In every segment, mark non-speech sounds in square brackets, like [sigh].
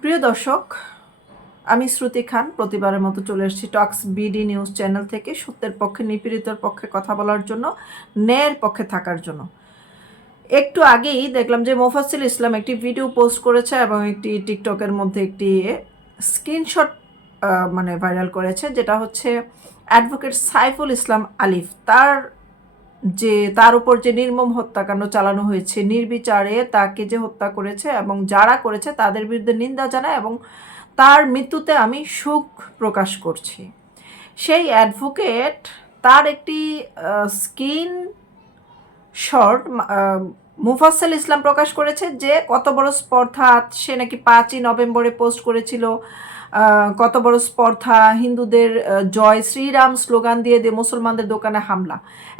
প্রিয় দর্শক, আমি শ্রুতি খান। প্রতিবারের মতো চলে এসেছি টক্স বিডি নিউজ চ্যানেল থেকে সত্যের পক্ষে, নিপীড়িতর পক্ষে কথা বলার জন্য, ন্যায়ের পক্ষে থাকার জন্য। একটু আগেই দেখলাম যে মোফাসিল ইসলাম একটি ভিডিও পোস্ট করেছে এবং একটি টিকটকের মধ্যে একটি স্ক্রিনশট মানে ভাইরাল করেছে, যেটা হচ্ছে অ্যাডভোকেট সাইফুল ইসলাম আলিফ। তার যে তার উপর যে নির্মম হত্যাকাণ্ড চালানো হয়েছে, নির্বিচারে তাকে যে হত্যা করেছে এবং যারা করেছে তাদের বিরুদ্ধে নিন্দা জানায় এবং তার মৃত্যুতে আমি সুখ প্রকাশ করছি। সেই অ্যাডভোকেট তার একটি স্কিন শর্ট মুফাসসাল ইসলাম প্রকাশ করেছে যে কত বড় স্পর্ধা সে নাকি পাঁচই নভেম্বরে পোস্ট করেছিল। কত বড় স্পর্ধা, হিন্দুদের জয়, শ্রীরাম স্লোগান দিয়ে দিয়ে মুসলমানদের দোকানে হামলা।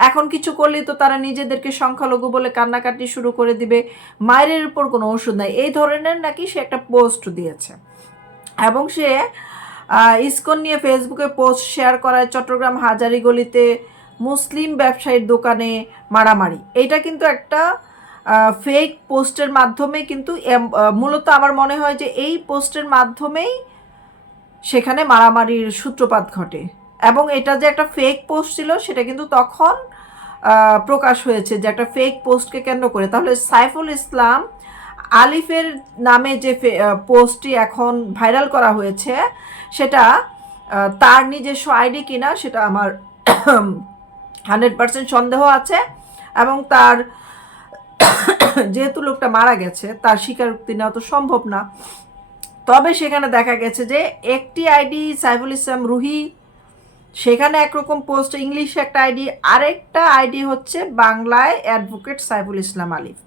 এখন কিছু করলেই তো তারা নিজেদেরকে সংখ্যালঘু বলে কান্নাকাটি শুরু করে দিবে। মায়ের উপর কোনো ওষুধ নাই। এই ধরনের নাকি সে একটা পোস্ট দিয়েছে। এবং সে ইস্কন নিয়ে ফেসবুকে পোস্ট শেয়ার করায় চট্টগ্রাম হাজারি গলিতে মুসলিম ব্যবসায়ীর দোকানে মারামারি। এটা কিন্তু একটা ফেক পোস্টের মাধ্যমে কিন্তু মূলত আমার মনে হয় যে এই পোস্টের মাধ্যমেই সেখানে মারামারির সূত্রপাত ঘটে। এবং এটা যে একটা ফেক পোস্ট ছিল, সেটা কিন্তু তখন প্রকাশ হয়েছে যে একটা ফেক পোস্টকে কেন্দ্র করে। তাহলে সাইফুল ইসলাম আলিফের নামে যে পোস্টটি এখন ভাইরাল করা হয়েছে, সেটা তার নিজস্ব আইডি কিনা, সেটা আমার [coughs] হান্ড্রেড পার্সেন্ট সন্দেহ আছে। এবং তার যেহেতু লোকটা মারা গেছে, তার স্বীকারোক্তি নেওয়া তো সম্ভব না। তবে সেখানে দেখা গেছে যে একটি আইডি সাইফুল ইসলাম রুহি, সেখানে একরকম পোস্ট, ইংলিশে একটা আইডি, আরেকটা আইডি হচ্ছে বাংলায় অ্যাডভোকেট সাইফুল ইসলাম আলিফ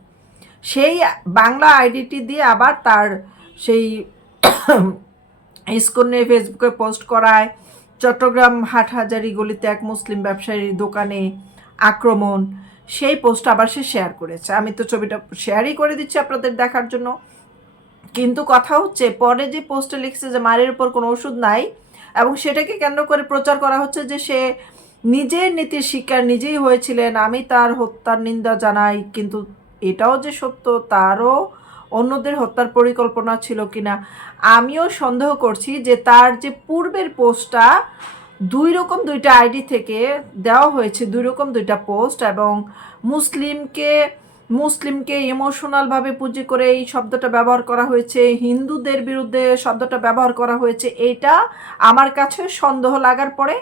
সেই বাংলা আইডিটি দিয়ে আবার তার সেই ইস্কন ফেসবুকে পোস্ট করায়, চট্টগ্রাম হাটহাজারি গলিতে এক মুসলিম ব্যবসায়ীর দোকানে আক্রমণ। সেই পোস্ট আবার সে শেয়ার করেছে। আমি তো ছবিটা শেয়ারই করে দিচ্ছি আপনাদের দেখার জন্য। কিন্তু কথা হচ্ছে, পরে যে পোস্টে লিখছে যে মায়ের উপর কোনো ওষুধ নাই, এবং সেটাকে কেন্দ্র করে প্রচার করা হচ্ছে যে সে নিজের নীতির শিকার, নিজেই হয়েছিলেন, আমি তার হত্যার নিন্দা জানাই, কিন্তু এটাও যে সত্য, তারও অন্যদের হত্যার পরিকল্পনা ছিল কিনা, আমিও সন্দেহ করছি যে তার যে পূর্বের পোস্টটা দুই রকম দুইটা আইডি থেকে দেওয়া হয়েছে, দুই রকম দুইটা পোস্ট এবং মুসলিমকে মুসলিমকে ইমোশনালভাবে পুঁজি করে এই শব্দটা ব্যবহার করা হয়েছে, হিন্দুদের বিরুদ্ধে শব্দটা ব্যবহার করা হয়েছে, এটা আমার কাছে সন্দেহ লাগার পরে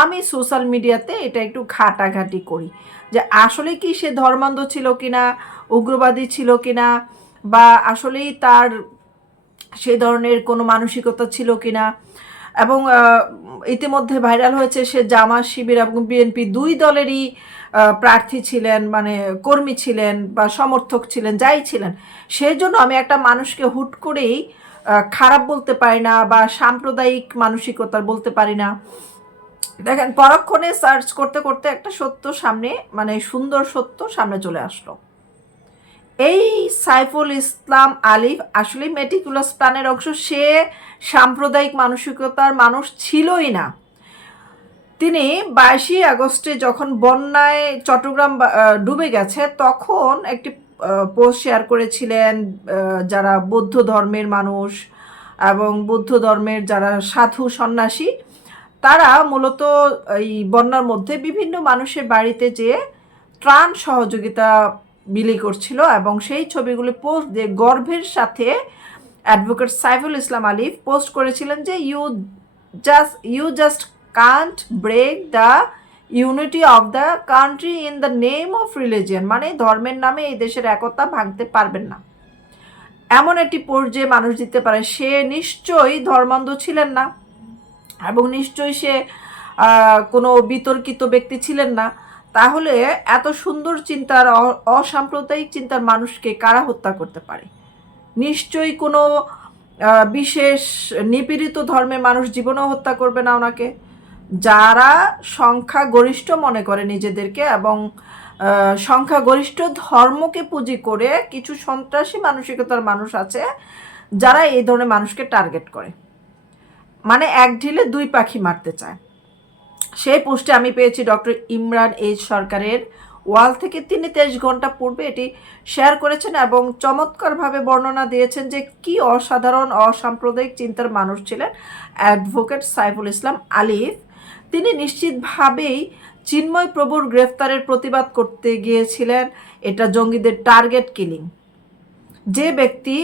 আমি সোশ্যাল মিডিয়াতে এটা একটু ঘাটাঘাটি করি যে আসলে কি সে ধর্মান্ধ ছিল কিনা, উগ্রবাদী ছিল কিনা বা আসলেই তার সে ধরনের কোনো মানসিকতা ছিল কিনা। এবং ইতিমধ্যে ভাইরাল হয়েছে সে জামা শিবির এবং বিএনপি দুই দলেরই প্রার্থী ছিলেন মানে কর্মী ছিলেন বা সমর্থক ছিলেন, যাই ছিলেন। সেই জন্য আমি একটা মানুষকে হুট করেই খারাপ বলতে পারি না বা সাম্প্রদায়িক মানসিকতার বলতে পারি না। দেখেন, পরক্ষণে সার্চ করতে করতে একটা সত্য সামনে মানে সুন্দর সত্য সামনে চলে আসলো। এই সাইফুল ইসলাম আলিফ আসলে মেটিকুলাস প্ল্যানের অংশ। সে সাম্প্রদায়িক মানসিকতার মানুষ ছিলই না। তিনি বাইশে আগস্টে যখন বন্যায় চট্টগ্রাম ডুবে গেছে, তখন একটি পোস্ট শেয়ার করেছিলেন যারা বৌদ্ধ ধর্মের মানুষ এবং বৌদ্ধ ধর্মের যারা সাধু সন্ন্যাসী, তারা মূলত এই বন্যার মধ্যে বিভিন্ন মানুষের বাড়িতে যেয়ে ত্রাণ সহযোগিতা বিলি করছিল এবং সেই ছবিগুলি পোস্ট দিয়ে গর্ভের সাথে অ্যাডভোকেট সাইফুল ইসলাম আলিফ পোস্ট করেছিলেন যে you just you just can't break the unity of the country in the name of religion মানে ধর্মের নামে এই দেশের একতা ভাঙতে পারবেন না। এমন একটি পর্যায়ে মানুষ দিতে পারে, সে নিশ্চয়ই ধর্মান্ধ ছিলেন না এবং নিশ্চয়ই সে কোনো বিতর্কিত ব্যক্তি ছিলেন না। তাহলে এত সুন্দর চিন্তার অসাম্প্রদায়িক চিন্তার মানুষকে কারা হত্যা করতে পারে? নিশ্চয়ই কোনো বিশেষ নিপীড়িত ধর্মের মানুষ জীবনেও হত্যা করবে না ওনাকে। যারা সংখ্যা গরিষ্ঠ মনে করে নিজেদেরকে এবং সংখ্যাগরিষ্ঠ ধর্মকে পুঁজি করে কিছু সন্ত্রাসী মানসিকতার মানুষ আছে, যারা এই ধরনের মানুষকে টার্গেট করে। মানে এক ঢিলে দুই পাখি মারতে চায়। সেই পোস্টে আমি পেয়েছি ডক্টর ইমরান এইচ সরকারের ওয়াল থেকে তিনি তেইশ ঘণ্টা পূর্বে এটি শেয়ার করেছেন এবং চমৎকারভাবে বর্ণনা দিয়েছেন যে কি অসাধারণ, অসাম্প্রদায়িক চিন্তার মানুষ ছিলেন অ্যাডভোকেট সাইফুল ইসলাম আলিফ। তিনি নিশ্চিতভাবেই চিন্ময় প্রভুর গ্রেফতারের প্রতিবাদ করতে গিয়েছিলেন। এটা জঙ্গিদের টার্গেট কিলিং। যে ব্যক্তি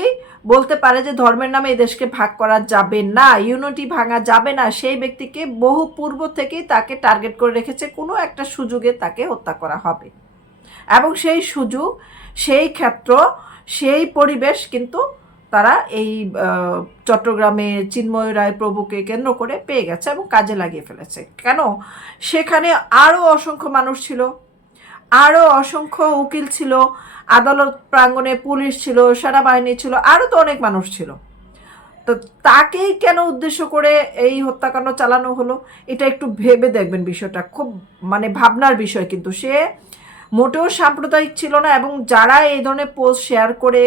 বলতে পারে যে ধর্মের নামে এই দেশকে ভাগ করা যাবে না, ইউনিটি ভাঙা যাবে না, সেই ব্যক্তিকে বহু পূর্ব থেকেই তাকে টার্গেট করে রেখেছে, কোনো একটা সুযোগে তাকে হত্যা করা হবে। এবং সেই সুযোগ, সেই ক্ষেত্র, সেই পরিবেশ কিন্তু তারা এই চট্টগ্রামে চিন্ময় রায় প্রভুকে কেন্দ্র করে পেয়ে গেছে এবং কাজে লাগিয়ে ফেলেছে। কেন? সেখানে আরও অসংখ্য মানুষ ছিল। আরও অসংখ্য উকিল ছিল, আদালত প্রাঙ্গণে পুলিশ ছিল, সেনাবাহিনী ছিল আরও তো অনেক মানুষ ছিল। তো তাকেই কেন উদ্দেশ্য করে এই হত্যাকাণ্ড চালানো হলো, এটা একটু ভেবে দেখবেন বিষয়টা। খুব মানে ভাবনার বিষয় কিন্তু সে। মোটেও সাম্প্রদায়িক ছিল না এবং যারা এই ধরনের পোস্ট শেয়ার করে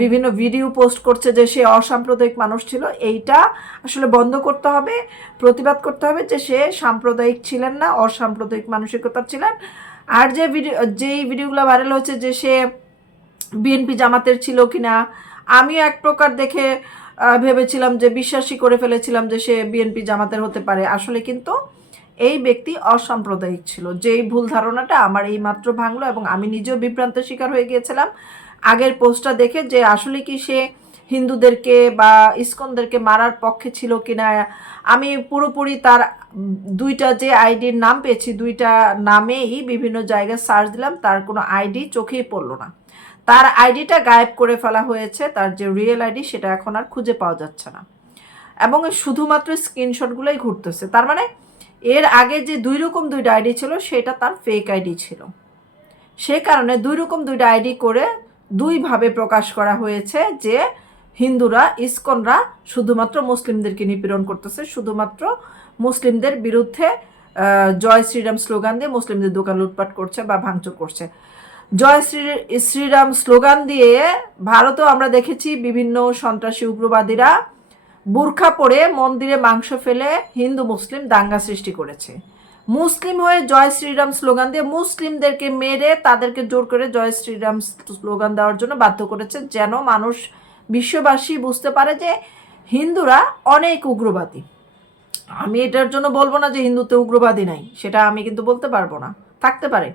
বিভিন্ন ভিডিও পোস্ট করছে যে সে অসাম্প্রদায়িক মানুষ ছিল, এইটা আসলে বন্ধ করতে হবে, প্রতিবাদ করতে হবে যে সে সাম্প্রদায়িক ছিলেন না, অসাম্প্রদায়িক মানসিকতার ছিলেন। আর যে ভিডিও যেই ভিডিওগুলো ভাইরাল হচ্ছে যে সে বিএনপি জামাতের ছিল কিনা, আমি এক প্রকার দেখে ভেবেছিলাম যে, বিশ্বাসই করে ফেলেছিলাম যে সে বিএনপি জামাতের হতে পারে। আসলে কিন্তু এই ব্যক্তি অসাম্প্রদায়িক ছিল। যেই ভুল ধারণাটা আমার এই মাত্র ভাঙলো এবং আমি নিজেও বিভ্রান্তের শিকার হয়ে গিয়েছিলাম। আগের পোস্টটা দেখে যে, আসলে কি সে হিন্দুদেরকে বা ইস্কনদেরকে মারার পক্ষে ছিল কিনা, আমি পুরোপুরি তার দুইটা যে আইডির নাম পেয়েছি, দুইটা নামেই বিভিন্ন জায়গায় সার্চ দিলাম, তার কোনো আইডি চোখেই পড়ল না। তার আইডিটা গায়েব করে ফেলা হয়েছে, তার যে রিয়েল আইডি সেটা এখন আর খুঁজে পাওয়া যাচ্ছে না। এবং শুধুমাত্র স্ক্রিনশটগুলোই ঘুরতেছে। তার মানে এর আগে যে দুই রকম দুইটা আইডি ছিল, সেটা তার ফেক আইডি ছিল। সে কারণে দুই রকম দুইটা আইডি করে দুইভাবে প্রকাশ করা হয়েছে যে হিন্দুরা, ইসকনরা শুধুমাত্র মুসলিমদেরকে নিপীড়ন করতেছে, শুধুমাত্র মুসলিমদের বিরুদ্ধে জয় শ্রীরাম স্লোগান দিয়ে মুসলিমদের দোকান লুটপাট করছে বা ভাঙচুর করছে। জয় শ্রী, শ্রীরাম স্লোগান দিয়ে ভারতেও আমরা দেখেছি বিভিন্ন সন্ত্রাসী উগ্রবাদীরা বুরখা পরে মন্দিরে মাংস ফেলে হিন্দু মুসলিম দাঙ্গা সৃষ্টি করেছে। মুসলিম হয়ে জয় শ্রীরাম স্লোগান দিয়ে মুসলিমদেরকে মেরে তাদেরকে জোর করে জয় শ্রীরাম স্লোগান দেওয়ার জন্য বাধ্য করেছে, যেন মানুষ বিশ্ববাসী বুঝতে পারে যে হিন্দুরা অনেক উগ্রবাদী। আমি এটার জন্য বলব না যে হিন্দুতে উগ্রবাদী নাই, সেটা আমি কিন্তু বলতে পারব না, থাকতে পারে।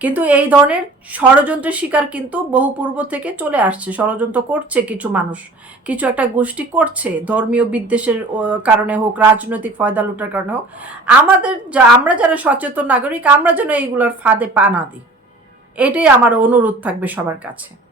কিন্তু এই ধরনের ষড়যন্ত্রের শিকার কিন্তু বহু পূর্ব থেকে চলে আসছে, ষড়যন্ত্র করছে কিছু মানুষ, কিছু একটা গোষ্ঠী করছে, ধর্মীয় বিদ্বেষের কারণে হোক, রাজনৈতিক ফয়দা লুটার কারণে হোক। আমাদের যা- আমরা যারা সচেতন নাগরিক, আমরা যেন এইগুলোর ফাঁদে পা না দিই। এটাই আমার অনুরোধ থাকবে সবার কাছে।